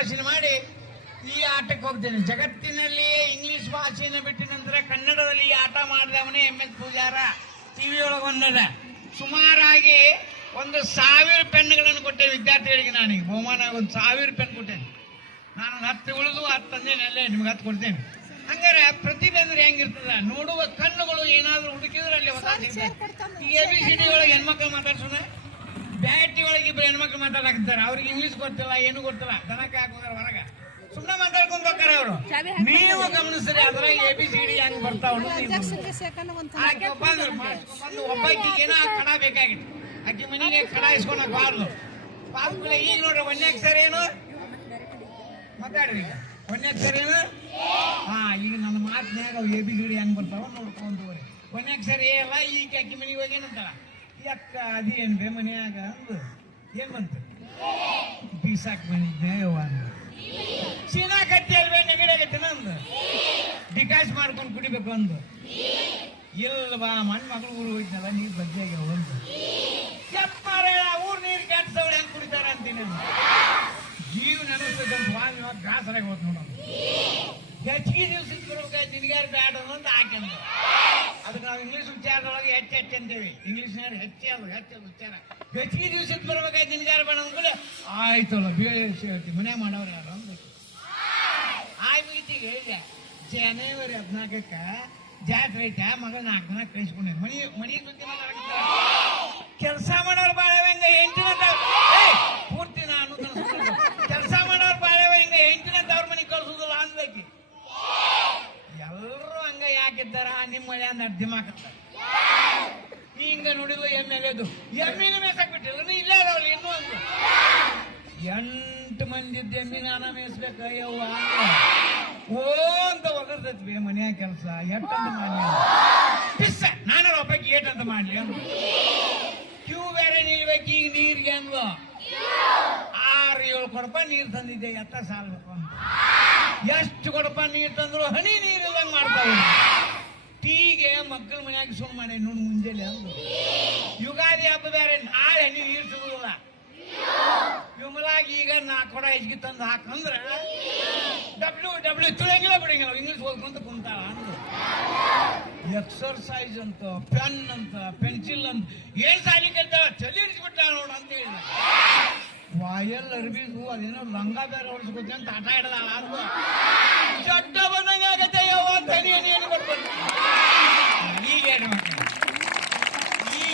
ಭಾಷೆನ ಮಾಡಿ ಈ ಆಟಕ್ಕೆ ಹೋಗ್ತೇನೆ. ಜಗತ್ತಿನಲ್ಲಿಯೇ ಇಂಗ್ಲಿಷ್ ಭಾಷೆಯನ್ನು ಬಿಟ್ಟ ನಂತರ ಕನ್ನಡದಲ್ಲಿ ಈ ಆಟ ಮಾಡಿದವನೇ MS ಪೂಜಾರ. ಟಿವಿ ಒಳಗೆ ಒಂದದ. ಸುಮಾರಾಗಿ 1,000 ಪೆನ್ಗಳನ್ನು ಕೊಟ್ಟೆ ವಿದ್ಯಾರ್ಥಿಗಳಿಗೆ. ನಾನೀಗ ಬಹುಮಾನ 1,000 ಪೆನ್ ಕೊಟ್ಟೇನೆ. ನಾನು 10 ಉಳಿದು 10 ತಂದೇನಲ್ಲೇ ನಿಮ್ಗೆ 10 ಕೊಡ್ತೇನೆ. ಹಂಗಾರೆ ಪ್ರತಿಭೆ ಅಂದ್ರೆ ಹೆಂಗಿರ್ತದ, ನೋಡುವ ಕಣ್ಣುಗಳು ಏನಾದ್ರು ಹುಡುಕಿದ್ರೆ ಅಲ್ಲಿ ಹೊಸ ಈ ABCD ಒಳಗೆ ಹೆಣ್ಮಕ್ಳು ಮಾತಾಡ್ಸೋಣ, ಬ್ಯಾಟಿ ಒಳಗೆ ಇಬ್ಬರು ಹೆಣ್ಮಕ್ಳು ಮಾತಾಡಕತ್ತಾರೆ. ಅವ್ರಿಗೆ ಇಂಗ್ಲಿಷ್ ಗೊತ್ತಿಲ್ಲ, ಏನು ಗೊತ್ತಿಲ್ಲ, ದನಕ್ಕೆ ಹಾಕೋದಾರ ಹೊರಗ ಸುಮ್ಮನೆ ಮಾತಾಡ್ಕೊಂಡ್ ಹೋಗ್ತಾರೆ ಅವರು. ನೀವು ಗಮನಿಸ್ರಿ ಅದ್ರಾಗ ABCD ಹೆಂಗ್ ಬರ್ತಾವ. ಒಬ್ಬಾಕಿ ಏನೋ ಕಡ ಬೇಕಾಗಿತ್ತು, ಆಕಿ ಮನೆಗೆ ಕಡ ಇಸ್ಕೊಳಕ್ ಬಾರ್ದು. ಈಗ ನೋಡ್ರಿ ಒಂದನೇ ಏನು ಮಾತಾಡ್ರಿ, ಈಗ ಒಂದನೇ ಏನು. ಈಗ ನನ್ನ ಮಾತಿನಾಗ ABCD ಹೆಂಗ್ ಬರ್ತಾವ ನೋಡ್ಕೊಂಡ್ರಿ. ಒಂದನೇ ಅಲ್ಲ. ಈಗ ಆಕಿ ಮನೆಗೆ ಹೋಗಿ ಏನಂತಾರ, ಅಕ್ಕ ಅದೇನ್ರಿ ಮನ್ಯಾಗ ಅಂದು ಏನ್ ಬಂತು, ಬೀಸಾಕ್ ಬಂದಿದ್ದೆ ಅಂದು. ಚೀನಾ ಕತ್ತಿ ಅಲ್ವೇ ನೆಗಡಿಯಾಗತ್ತೇನ ಅಂದು, ಡಿಕಾಸ್ ಮಾಡ್ಕೊಂಡು ಕುಡಿಬೇಕು ಅಂದು. ಇಲ್ವಾ ಮಣ್ ಮಗಳು ಊರು ಹೋಯ್ತಲ್ಲ, ನೀರ್ ಬಜ್ಜೆ ಆಗ್ಯಾವ ಒಂದು. ಊರ್ ನೀರು ಕೆಟ್ಟದವ್ರು ಹೆಂಗ್ ಕುಡಿತಾರ ಅಂತೀನಿ. ಜೀವ ನೆನಸ್ತದಂತ ಗಾಸರಾಗ ಹೋದ್ ನೋಡ. ಹೆಚ್ಚಿಗೆ ದಿವ್ಸಕ್ಕೆ ಬರ್ಬೇಕಾಯ್ತು, ನಿನ್ಗಾರು ಬ್ಯಾಡ ಅಂತ ಹಾಕ್ಯಂದು. ಅದಕ್ಕೆ ನಾವು ಇಂಗ್ಲೀಷ್ ಉಚ್ಚಾರದೊಳಗೆ ಹೆಚ್ಚು ಅಂತೇವಿ. ಇಂಗ್ಲೀಷ್ನಾಗ ಹೆಚ್ಚು ಉಚ್ಚಾರ. ಹೆಚ್ಚಿಗೆ ದಿವ್ಸಕ್ಕೆ ಬರ್ಬೇಕಾಯ್ತು, ನಿನ್ಗಾರು ಬೇಡ ಅಂದ್ಮೇಲೆ ಆಯ್ತಲ್ಲ ಬೇಸಿ ಹೇಳ್ತೀವಿ. ಮನೆ ಮಾಡೋರು ಯಾರು ಅಂದ್ಬಿಟ್ಟು ಆಯ್ತು. ಹೇಳಿದೆ ಜನವರಿ 14ಕ್ಕೆ ಜಾತ್ರೆ ಐತೆ, ಮಗಳು 4 ದಿನ ಕಳಿಸ್ಕೊಂಡೆ. ಮನಿ ಸುದ್ದಿ ಮಾತಾಡ್ತಾರೆ. ಕೆಲಸ ಮಾಡೋರು ಬಾಳವ ಹಿಂಗ ಹೆಂಟಿನಂತ ಪೂರ್ತಿ ನಾನು ಕೆಲಸ ಮಾಡೋರು ಬಾಳವ ಹಿಂಗ ಹೆಂಟಿನಂತ ಅವ್ರ ಮನೆಗೆ ಕಳ್ಸುದಿಲ್ಲ ಅಂದ್ಬೇಕಿ. ಎಲ್ಲರೂ ಹಂಗ ಯಾಕಿದ್ದಾರ, ನಿಮ್ಮ ಮಳೆ ಅಂದ ದಿಮಾಕತ್ತಾರೆ. ಹಿಂಗ ನೋಡಿದ್ಲು ಎಮ್ಮೆಲೆದು ಎಮ್ಮಿನ ಮೇಸಕ್ ಬಿಟ್ಟಿಲ್ಲ, ನೀ ಇಲ್ಲ ಅವ್ರು ಇನ್ನೂ ಅಂದ್ರು. 8 ಮಂದಿ ಇದ್ದ ಎಮ್ಮಿನ ನಾನ ಮೇಯಿಸ್ಬೇಕ. ಅಯ್ಯವ್ವ ಓ ಅಂತ ಒಗರ್ತೈತಿ ಮನೆಯ ಕೆಲಸ. ಎಟ್ಟಂತ ಮಾಡ್ಲಿ ಪಿಸ್ಸ, ನಾನಾರ ಒಬ್ಬಕ್ಕೆ ಏಟಂತ ಮಾಡ್ಲಿ ಅಂದ್ರು. ಕ್ಯೂ ಬೇರೆ ನಿಲ್ಬೇಕು. ಈಗ ನೀರಿಗೆ ಅಂದ್ಲು 6-7 ಕೊಡಪ ನೀರು ತಂದಿದ್ದೆ, ಎತ್ತ ಸಾಲ್ಬೇಕು ಅಂತ. ಎಷ್ಟು ಕೊಡಪ ನೀರು ತಂದ್ರು ಹನಿ ನೀರಿಲ್ಲಂಗ್ ಮಾಡ್ತಾವ. ಟೀಗೆ ಮಕ್ಕಳ ಮನ್ಯಾಗ ಸುಮ್ ಮಾಡಿ ನೋಡಿ ಮುಂಜಾನೆ ಅಂದ್ರು. ಯುಗಾದಿ ಹಬ್ಬ ಬೇರೆ, ನಾಳೆ ಹನಿ ನೀರು ಸಿಗುದಿಲ್ಲ. ವಿಮಲಾಗಿ ಈಗ 4 ಕೊಡ ಹೆಚ್ಚಿಗೆ ತಂದು ಹಾಕಂದ್ರ ಡಬ್ಲ್ಯೂ ತುಳಿಯಂಗಿಲ್ಲ ಬಿಡಂಗಿಲ್ಲ, ಇಂಗ್ಲಿಷ್ ಓದ್ಕೊಂತ ಕುಂತಾಳ ಅಂದ್ರು. ಎಕ್ಸರ್ಸೈಸ್ ಅಂತ, ಪೆನ್ ಅಂತ, ಪೆನ್ಸಿಲ್ ಅಂತ ಏನ್ ಸಾಲಿ ಕಲ್ತಾಳ, ಚಲಿ ಹಿಡಿಸ್ಬಿಟ್ಟ ನೋಡ ಅಂತ ಹೇಳಿದ. ವಾಯಲ್ ಅರ್ಬಿದು ಅದೇನೋ ಲಂಗ ಬೇರೆ ಹೊಡ್ಸ್ಕೊತೀನಿ ಅಂತ ಆಟ ಹಿಡ್ದಾಳ ಅಂದ್ರು. ಚಡ್ಡ ಬಂದಂಗ ಆಗತ್ತೆ ಅಂತ ಏನು ಕೊಡ್ಬೋದು. ಈಗ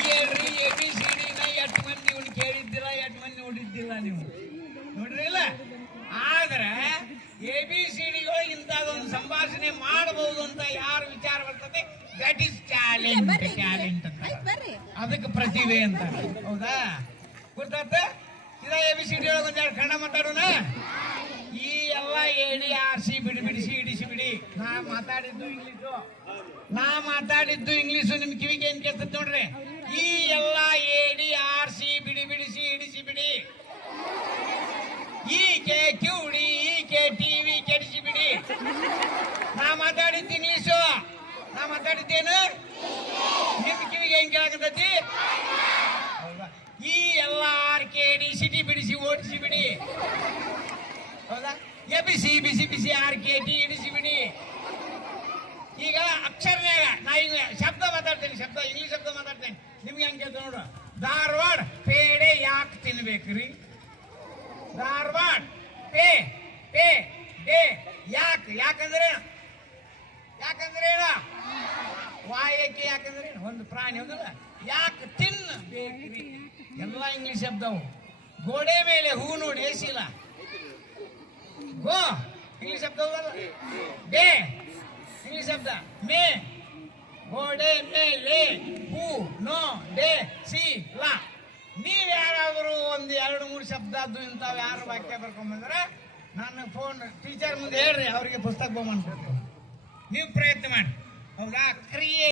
ಹೇಳ್ರಿ ABCDನ 8 ಮಂದಿ ಇವ್ನು ಕೇಳಿದ್ದಿಲ್ಲ, 8 ಮಂದಿ ನೋಡಿದ್ದಿಲ್ಲ ನೀವು, ನೋಡ್ರಿಲ್ಲ. ಆದ್ರೆ ABCDಗಳು ಇಂಥದೊಂದು ಸಂಭಾಷಣೆ ಮಾಡಬಹುದು ಅಂತ ಯಾರು ವಿಚಾರ ಬರ್ತದೆ, ದಟ್ ಇಸ್ ಟ್ಯಾಲೆಂಟ್ ಅಂತ. ಅದಕ್ಕೆ ಪ್ರತಿಭೆ ಅಂತ. ಹೌದಾ, ಗೊತ್ತಾತ? ಇದ ABCD ಒಳಗೆ ಒಂದೆರಡು ಕನ್ನಡ ಮಾತಾಡೋಣ. ಈ ಎಲ್ಲ ADRC ಬಿಡಿಸಿ ಇಡಿಸಿ. ನಾ ಮಾತಾಡಿದ್ದು ಇಂಗ್ಲೀಷು ನಿಮ್ ಕಿವಿಗೆ ಏನ್ ಕೇಳ್ತದೆ ನೋಡ್ರಿ. ಈ ಎಲ್ಲ ADRC ಬಿಡಿಸಿ ಇಡಿಸಿ. QD TV ಕೆಡಿಸಿ ಬಿಡಿ. ನಾ ಮಾತಾಡಿದ್ದು ಇಂಗ್ಲೀಷು, ನಾ ಮಾತಾಡಿದ್ದೇನು ನಿಮ್ ಕಿವಿಗೆ ಹೆಂಗ್ ಕೇಳಕತ್ತೈತಿ? ಹೌದಾ? ಈ ಎಲ್ಲ RKD ಸಿಟಿ ಬಿಡಿಸಿ ಓಡಿಸಿ ಬಿಡಿ. ಹೌದಾ? ಬಿಸಿ RKD ಇಡಿಸಿ ಬಿಡಿ. ಈಗ ಅಕ್ಷರನಾಗ ನಾ ಈಗ ಶಬ್ದ ಮಾತಾಡ್ತೇನೆ, ಇಂಗ್ಲಿಷ್ ಶಬ್ದ ಮಾತಾಡ್ತೇನೆ. ನಿಮ್ಗೆ ಹೆಂಗ್ ಕೇಳ್ತ ನೋಡ್ರ. ಧಾರವಾಡ ಪೇಡೆ ಯಾಕೆ ತಿನ್ಬೇಕ್ರಿ? ಧಾರವಾಡ ಪೇ ಯಾಕಂದ್ರೆ ವಾಯಕ್ಕೆ ಯಾಕಂದ್ರೆ ಒಂದು ಪ್ರಾಣಿ ಹೌದಲ್ಲ, ಯಾಕೆ ತಿನ್ನಬೇಕ್ರಿ? ಎಲ್ಲ ಇಂಗ್ಲಿಷ್ ಶಬ್ದವು. ಗೋಡೆ ಮೇಲೆ ಹೂ ನೋಡಿ ಏಸಿಲ್ಲ, ಗೋ ಇಂಗ್ಲಿಷ್ ಶಬ್ದ ಹೋಗಲ್ಲ. ಡೇ ಇಂಗ್ಲಿಷ್ ಶಬ್ದ. ಮೇ ಗೋಡೆ ಮೇಲೆ ಹೂ ನೋ ಡೇ ಸಿ ಲಾ. ನೀವ್ ಯಾರಾದರೂ 1, 2, 3 ಶಬ್ದ ಅದು ಇಂಥವು ಯಾರು ವಾಕ್ಯ ಬರ್ಕೊಂಡ್ಬಂದ್ರೆ ನನ್ನ ಫೋನ್ ಟೀಚರ್ ಮುಂದೆ ಹೇಳ್ರಿ, ಅವ್ರಿಗೆ ಪುಸ್ತಕ ಬಹುಮಾನ ಕೊಡ್ತೀವಿ. ನೀವು ಪ್ರಯತ್ನ ಮಾಡಿ. ಹೌದಾ? ಕ್ರಿಯೆ